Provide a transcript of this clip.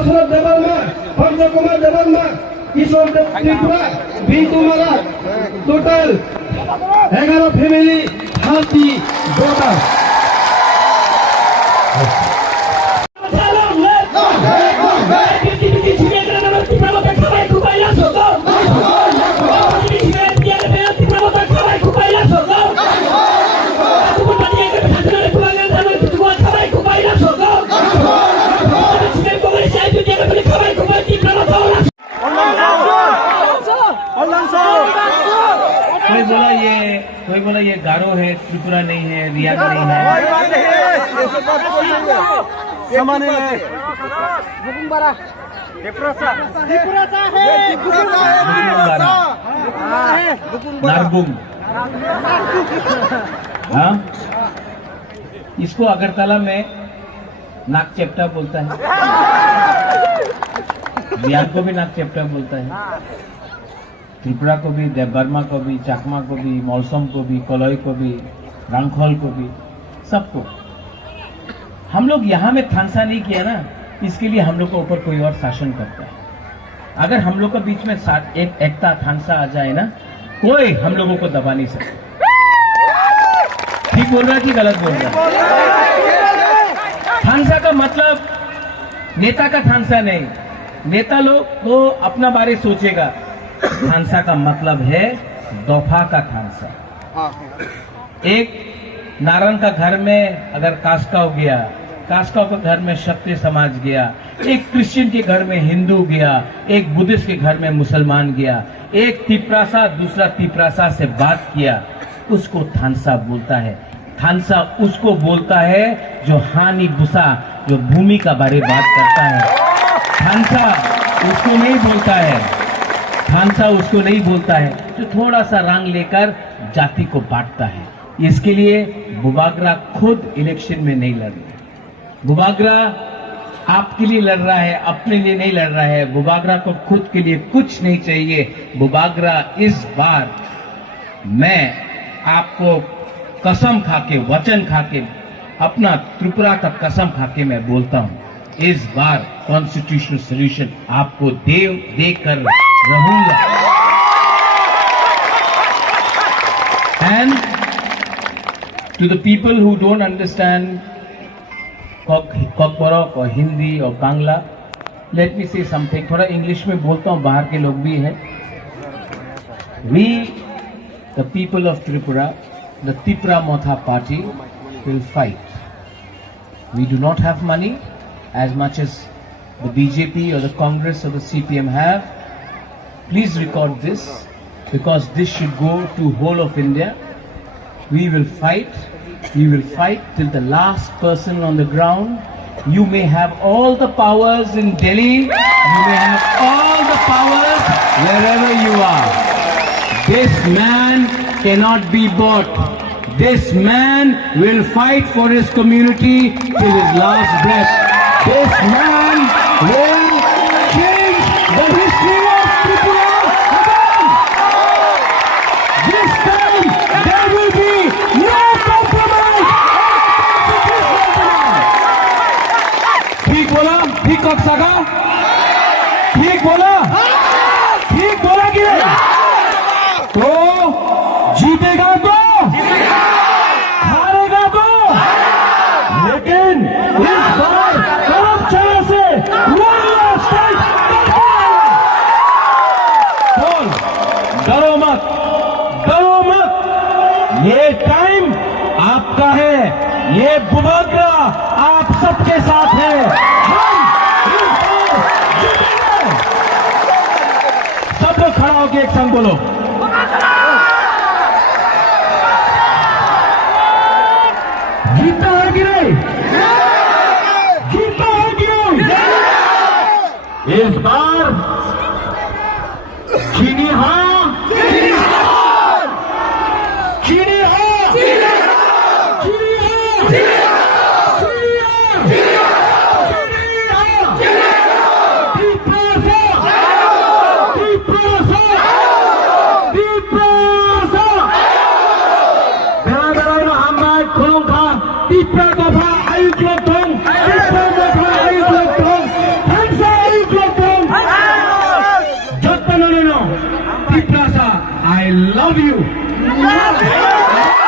दशरथ देवलमा, पंचकुमार देवलमा, किशोर त्रिपुरा, बिंदु माला, total 11 family, 30 daughter. कोई बोला ये गारो है, त्रिपुरा नहीं है, रिया नहीं है। हाँ, इसको अगरतला में नाक चेप्टा बोलता है, रिया को भी नाक चेप्टा बोलता है, त्रिपुरा को भी, देवबर्मा को भी, चाकमा को भी, मौसम को भी, कोलोई को भी, रंगखोल को भी, सबको। हम लोग यहाँ में थांसा नहीं किया ना, इसके लिए हम लोग के ऊपर कोई और शासन करता है। अगर हम लोग के बीच में एक एकता थांसा आ जाए ना, कोई हम लोगों को दबा नहीं सकता। ठीक बोल रहा है कि गलत बोल रहा है? थांसा का मतलब नेता का थांसा नहीं, नेता लोग तो अपना बारे सोचेगा। थांसा का मतलब है दफा का थांसा। एक नारायण का घर में अगर कास्काव गया, कास्काव के घर में क्षत्रिय समाज गया, एक क्रिश्चियन के घर में हिंदू गया, एक बुद्धिस्ट के घर में मुसलमान गया, एक तिपरासा दूसरा तिपरासा से बात किया, उसको थांसा बोलता है। थांसा उसको बोलता है जो हानि बुसा, जो भूमि का बारे बात करता है। थांसा उसको नहीं बोलता है, थांसा उसको नहीं बोलता है जो थोड़ा सा रंग लेकर जाति को बांटता है। इसके लिए बुबाग्रा खुद इलेक्शन में नहीं लड़ रहे। बुबाग्रा आपके लिए लड़ रहा है, अपने लिए नहीं लड़ रहा है। बुबाग्रा को खुद के लिए कुछ नहीं चाहिए। बुबाग्रा इस बार, मैं आपको कसम खाके, वचन खाके, अपना त्रिपुरा का कसम खाके मैं बोलता हूं, इस बार कॉन्स्टिट्यूशनल सोल्यूशन आपको देकर रहूंगा। And to the people who don't understand Kokborok or Hindi or Bangla, let me say something. थोड़ा इंग्लिश में बोलता हूँ, बाहर के लोग भी हैं। We, the people of Tripura, the Tripura Motha party, will fight. We do not have money as much as the BJP or the Congress or the CPM have. Please record this, because this should go to whole of India. We will fight. We will fight till the last person on the ground. You may have all the powers in Delhi. You may have all the powers wherever you are. This man cannot be bought. This man will fight for his community till his last breath. This man will change the history of Tripura again. This time there will be no compromise. ठीक बोला? ठीक कब सका? ठीक बोला? ठीक बोला कि नहीं? तो जीतेगा तो? हारेगा तो? लेकिन इस बार करमचर्रा से डरो मत, डरो मत। ये टाइम आपका है, ये बुबाग्रा आप सबके साथ है। हम इस बार जीतेंगे। सब लोग खड़ा होकर एक संग बोलो, जीता है कि नहीं? जीता है कि नहीं? इस बार चीनी हाँ, चीनी हाँ, चीनी हाँ, चीनी Thangkha, Tiprasa, I love you.